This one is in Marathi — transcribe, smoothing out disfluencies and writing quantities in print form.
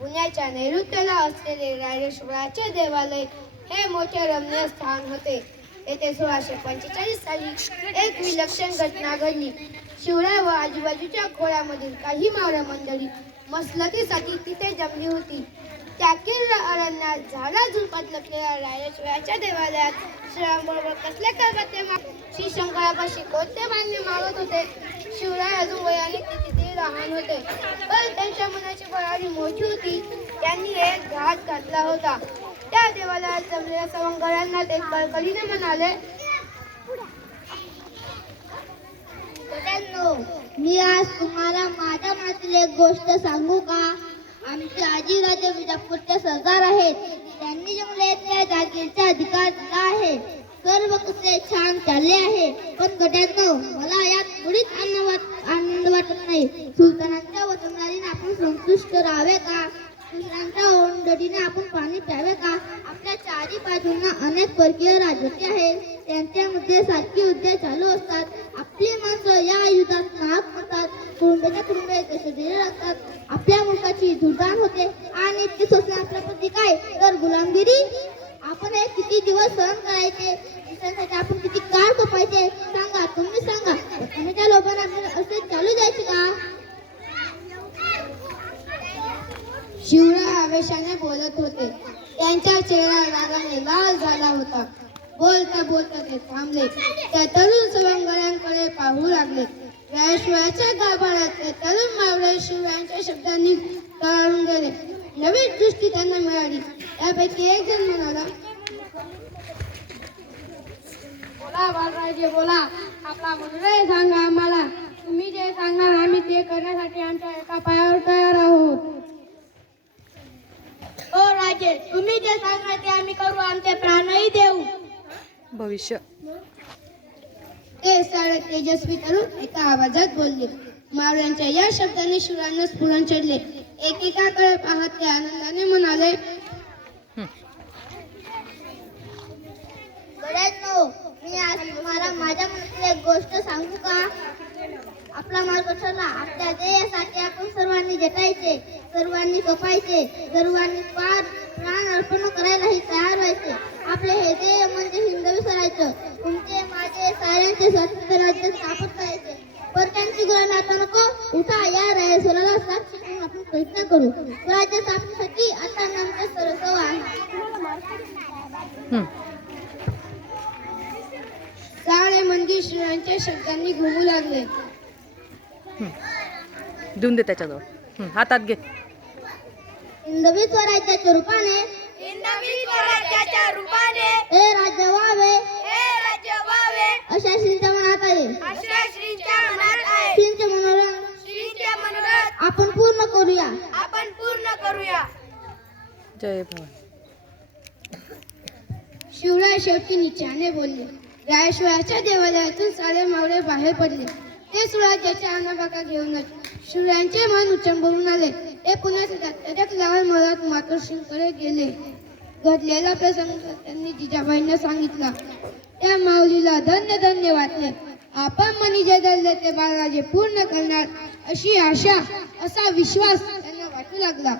पुण्याच्या नैऋत्याला असलेले रायरेश्वराचे देवालय हे मोठे रमणीय स्थान होते. येथे 1645 साली एक विलक्षण घटना घडली. शिवराय व आजूबाजूच्या खोऱ्यामधील काही मावळ मंडळी मसलतीसाठी तिथे जमली होती. त्यातील अरण्यात झाडा झुडपात लपलेल्या रायरेश्वराच्या देवालयात श्रीरामबरोबर कसले कळवते श्री शंकरापाशी कोणते मान्य मागत होते. शिवराय अजून वयाने किती लहान होते, पण त्यांच्या मनाची भरारी मोठी होती. त्यांनी एक घाट घातला होता. त्या देवालयात जमलेल्या सवंगड्यांना ते कळकळीने म्हणाले, मी आज तुम्हाला माझ्या मनातील एक गोष्ट सांगू का? आमचे आजीराजे विजापूरचे सरदार आहेत. त्यांनी जमले त्या जागेचा अधिकार दिला आहे. सर्व कसे छान चालले आहे, पण गड्यांनो मला यात थोडीच आनंद वाटत नाही. सुलतानांच्या वतनदारीने आपण संतुष्ट राहावे का? दुसऱ्यांच्या ओंडडीने आपण पाणी प्यावे का? आपल्या चारी बाजूंना अनेक परकीय राजवटी आहेत. त्यांच्यामध्ये सारखी युद्ध चालू असतात. आपली माणसं या युद्धात नाक करतात. कुटुंबाच्या कुटुंबे कसे लागतात. आपल्या मुलकाची धुळदाण होते आणि ती सोसणे आपल्या प्रती काय तर गुलामगिरी. आपण हे किती दिवस सहन करायचे? दुसऱ्यांसाठी आपण किती काळ कपायचे? सांगा, तुम्ही सांगा. तुम्हीच्या लोकांना असे चालू द्यायचे का? शिवराय आवेशाने बोलत होते. त्यांचा चेहरा रागाने लाल झाला होता. बोलता बोलता ते थांबले. त्या तरुण सवंगड्यांकडे पाहू लागले. रायरेश्वराच्या गाभाऱ्यात ते तरुण मावळे शिवरायांच्या शब्दांनी तळाळून गेले. नवी दृष्टी त्यांना मिळाली. त्यापैकी एक जण म्हणाला, बोला बाळराजे, बोला. आपला मुलगा सांगा आम्हाला. तुम्ही जे सांगणार आम्ही ते करण्यासाठी आमच्या एका पायावर तयार आहोत. ओ राजे, तुम्ही जे सांगणार ते आम्ही करू. आमचे प्राणही देऊ. भविष्य ते सारे तेजस्वी तरुण एका आवाजात बोलले. मावळ्यांच्या या शब्दाने शिवरायांना स्फुरण चढले. एकेकाकडे पाहत ते आनंदाने म्हणाले, बऱ्याचनो मी आज तुम्हाला माझ्या मनातील एक गोष्ट सांगू का? आपला मार्ग ठरला. आपल्या ध्येयासाठी आपण सर्वांनी झटायचे, सर्वांनी कपायचे, सर्वांनी प्राण अर्पण करायलाही तयार व्हायचे. आपले हे ध्येय म्हणजे हिंदवी स्वराज्य. तुमचे माझे साऱ्यांचे स्वातंत्र्य राज्य स्थापन करायचे. परक्यांची गुलामी आता नको. उठा, या रायरेश्वराला साथ शिकवून आपण प्रयत्न करू. स्वराज्य स्थापनेसाठी आता नंतर सरसव आहे. सारे मंदिर शिवरायांच्या शब्दांनी घुमू लागले. देऊन दे त्याच्याजवळ. हातात घे. हिंदवी स्वराज्याच्या रूपाने हे राज्य व्हावे अशा श्रींच्या मनात आहे. श्रींचे मनोरथ आपण पूर्ण करूया. जय भवानी. शिवराय शेवटी निश्चयाने बोलले. रायरेश्वराच्या देवालयातून सारे मावळे बाहेर पडले. ते स्वराज्याच्या अनाबाका घेऊनच शिवरायांचे मन उचंबळून आले. ते पुन्हा त्याच्या लहान मुलात मातोश्रींकडे गेले. घडलेला प्रसंग त्यांनी जिजाबाईंना सांगितला. त्या माऊलीला धन्य धन्य वाटले. आपण मनी जे धरले ते बाळराजे पूर्ण करणार अशी आशा, असा विश्वास त्यांना वाटू लागला.